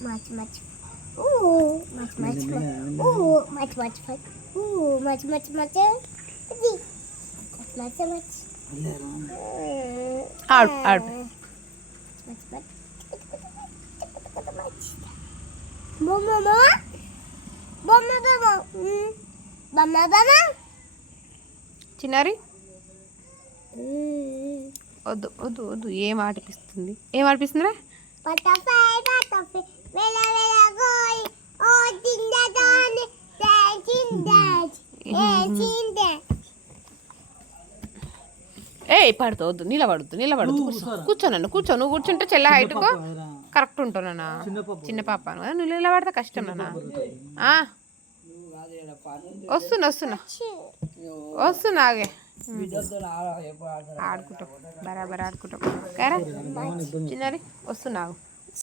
Much, much. Ooh, much, much, much. Ooh, much, much, much. Ooh, much, much, much. Much, much, much. Out. Much, much. Mama, mama. Mama, mama. Mama, mama. చిన్నారి వద్దు వద్దు వద్దు ఏం ఆడిపిస్తుంది Butterfly, butterfly, vela, vela, goy. Oh, dinda, dani, dancing, dance, dancing, dance. ఏయ్ పడుతూ వద్దు నిలబడద్దు కూర్చో నువ్వు కూర్చుంటే చెల్ల హైట్కు కరెక్ట్ ఉంటావు నాన్న చిన్న పాప నువ్వు నిలబడితే కష్టం నాన్న వస్తున్నా ఆగే ఆడుకుంటావు బరాబర్ ఆడుకుంటావు కరా చిన్నారి వస్తున్నావు